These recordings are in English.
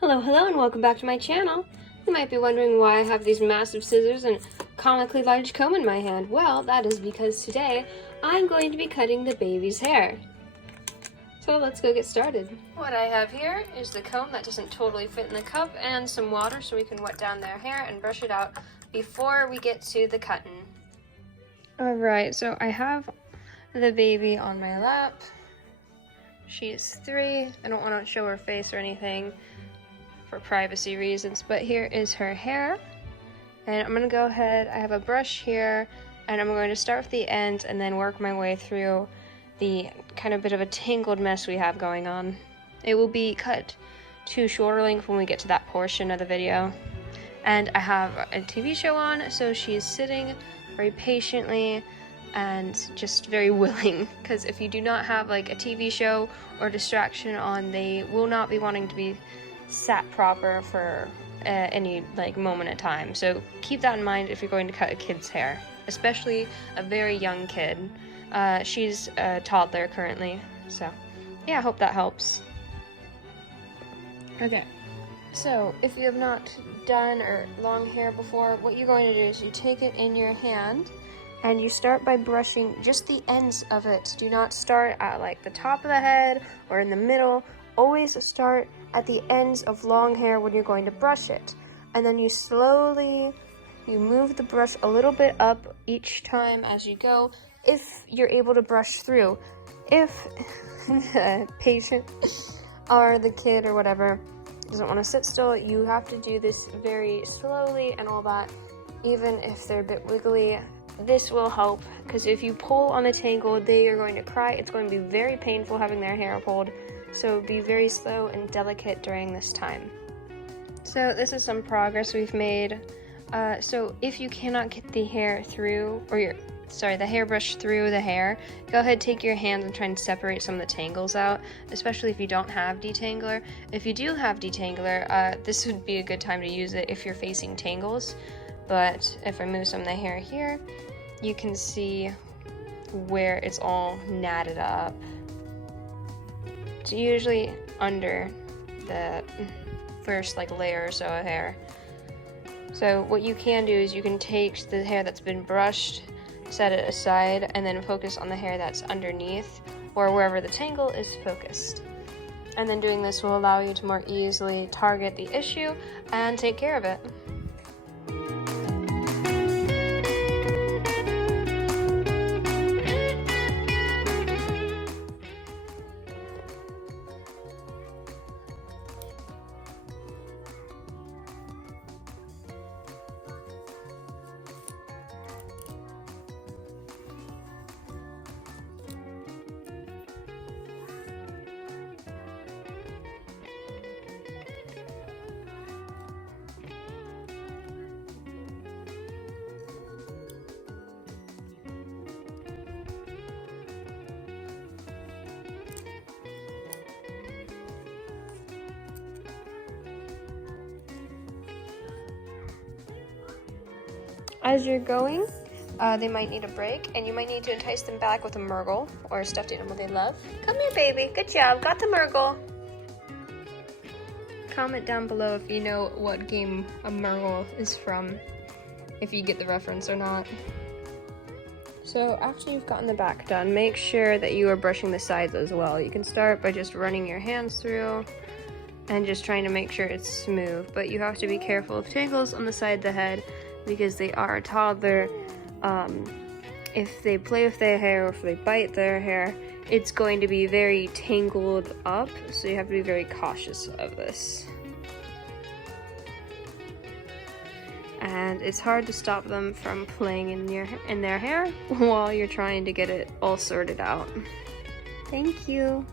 Hello, hello, and welcome back to my channel. You might be wondering why I have these massive scissors and comically large comb in my hand. Well, that is because today I'm going to be cutting the baby's hair. So let's go get started. What I have here is the comb that doesn't totally fit in the cup and some water so we can wet down their hair and brush it out before we get to the cutting. Alright, so I have the baby on my lap. She's 3. I don't want to show her face or anything for privacy reasons, but here is her hair. And I'm going to go ahead, I have a brush here, and I'm going to start with the ends and then work my way through the kind of bit of a tangled mess we have going on. It will be cut to shorter length when we get to that portion of the video. And I have a TV show on, so she's sitting very patiently and just very willing, because if you do not have like a TV show or distraction on, they will not be wanting to be sat proper for any like moment of time. So keep that in mind if you're going to cut a kid's hair, especially a very young kid. She's a toddler currently, so yeah, I hope that helps. Okay, so if you have not done or long hair before, what you're going to do is you take it in your hand and you start by brushing just the ends of it. Do not start at like the top of the head or in the middle. Always start at the ends of long hair when you're going to brush it. And then you move the brush a little bit up each time as you go, if you're able to brush through. If the patient or the kid or whatever doesn't want to sit still, you have to do this very slowly and all that, even if they're a bit wiggly. This will help, because if you pull on the tangle, they are going to cry. It's going to be very painful having their hair pulled, so be very slow and delicate during this time. So this is some progress we've made. So if you cannot get the hair through, or the hairbrush through the hair, go ahead, take your hands and try and separate some of the tangles out, especially if you don't have detangler. If you do have detangler, this would be a good time to use it if you're facing tangles. But if I move some of the hair here, you can see where it's all knotted up. It's usually under the first layer or so of hair. So what you can do is you can take the hair that's been brushed, set it aside, and then focus on the hair that's underneath or wherever the tangle is focused. And then doing this will allow you to more easily target the issue and take care of it. As you're going, they might need a break, and you might need to entice them back with a Murgle or a stuffed animal they love. Come here, baby. Good job. Got the Murgle. Comment down below if you know what game a Murgle is from, if you get the reference or not. So after you've gotten the back done, make sure that you are brushing the sides as well. You can start by just running your hands through and just trying to make sure it's smooth, but you have to be careful of tangles on the side of the head, because they are a toddler. If they play with their hair or if they bite their hair, it's going to be very tangled up, so you have to be very cautious of this. And it's hard to stop them from playing in their hair while you're trying to get it all sorted out. Thank you.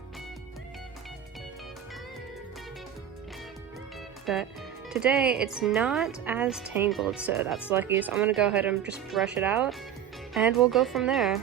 But today, it's not as tangled, so that's lucky. So I'm gonna go ahead and just brush it out, and we'll go from there.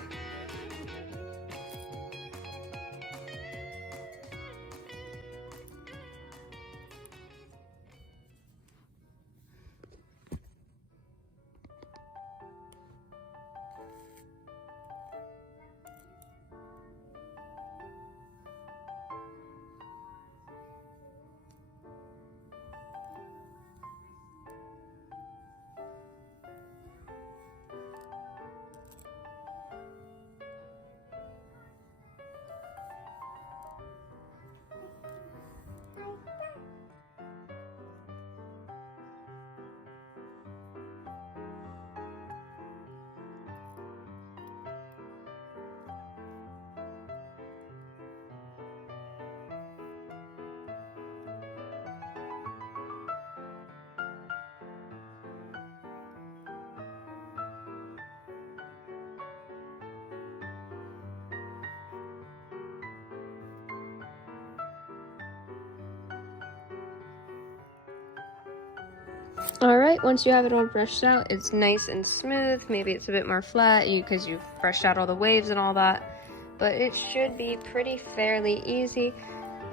Alright, once you have it all brushed out, it's nice and smooth. Maybe it's a bit more flat because you've brushed out all the waves and all that. But it should be pretty fairly easy.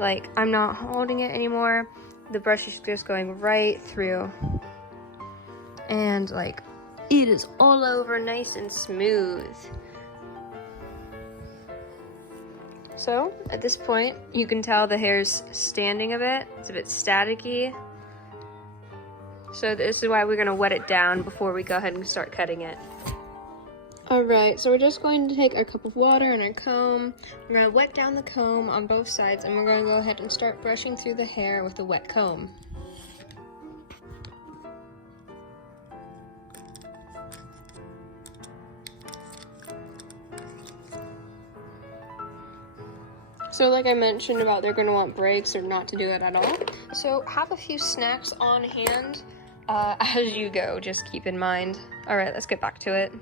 Like, I'm not holding it anymore. The brush is just going right through. And like, it is all over nice and smooth. So, at this point, you can tell the hair's standing a bit. It's a bit staticky. So this is why we're going to wet it down before we go ahead and start cutting it. Alright, so we're just going to take our cup of water and our comb. We're going to wet down the comb on both sides, and we're going to go ahead and start brushing through the hair with the wet comb. So like I mentioned about they're going to want breaks or not to do it at all. So have a few snacks on hand as you go, just keep in mind. Alright, let's get back to it.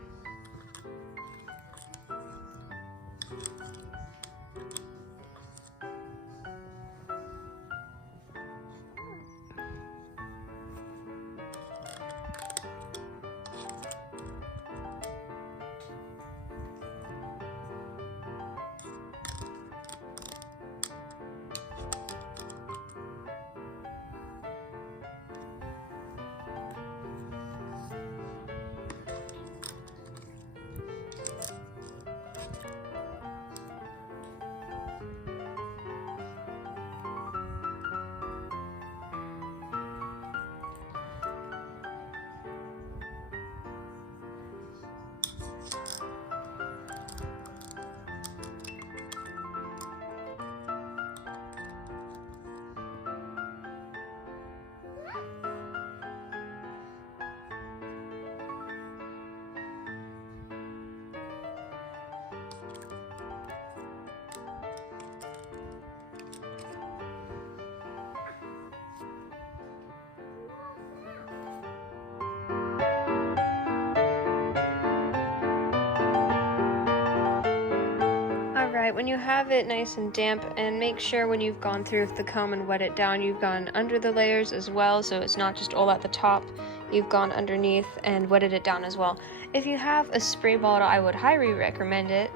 Alright, when you have it nice and damp, and make sure when you've gone through with the comb and wet it down, you've gone under the layers as well, so it's not just all at the top, you've gone underneath and wetted it down as well. If you have a spray bottle, I would highly recommend it.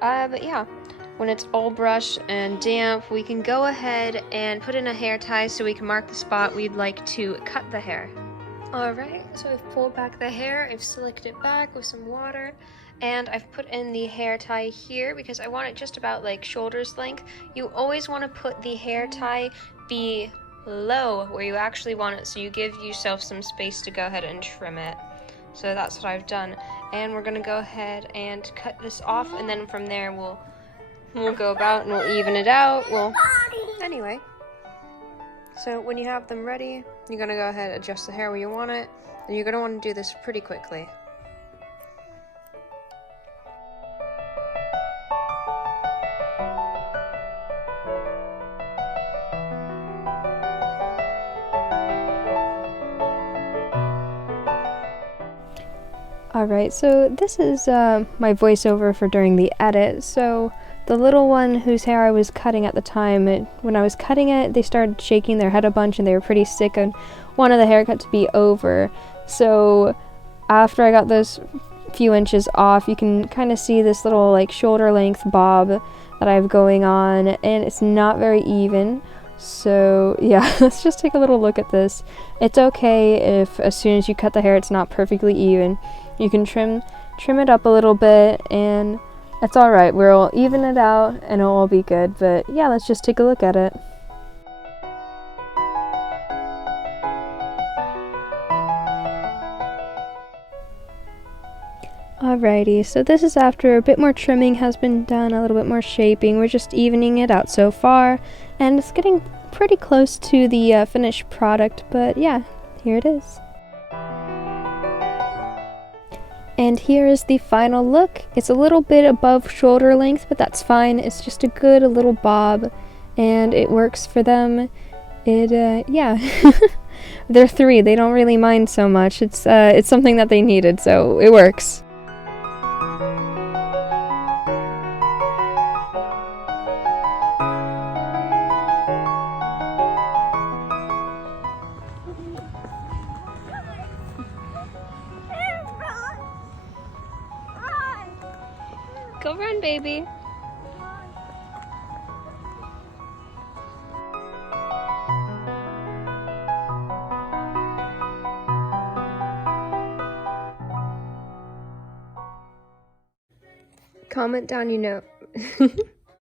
But yeah, when it's all brushed and damp, we can go ahead and put in a hair tie so we can mark the spot we'd like to cut the hair. Alright, so I've pulled back the hair, I've slicked it back with some water, and I've put in the hair tie here because I want it just about like shoulder's length. You always want to put the hair tie below where you actually want it, so you give yourself some space to go ahead and trim it. So that's what I've done, and we're gonna go ahead and cut this off, and then from there we'll go about and we'll even it out. Anyway, so when you have them ready, you're gonna go ahead and adjust the hair where you want it, and you're gonna want to do this pretty quickly. Alright, so this is my voiceover for during the edit. So the little one whose hair I was cutting at the time, when I was cutting it, they started shaking their head a bunch and they were pretty sick and wanted the haircut to be over. So after I got those few inches off, you can kind of see this little like shoulder length bob that I have going on, and it's not very even. So yeah, let's just take a little look at this. It's okay if as soon as you cut the hair it's not perfectly even. You can trim it up a little bit, and it's alright. We'll even it out and it'll all be good. But yeah, let's just take a look at it. Alrighty, so this is after a bit more trimming has been done, a little bit more shaping. We're just evening it out so far, and it's getting pretty close to the finished product, but yeah, here it is. And here is the final look. It's a little bit above shoulder length, but that's fine. It's just a good little bob, and it works for them. Yeah. They're 3, they don't really mind so much. It's something that they needed, so it works. time, baby. Comment down,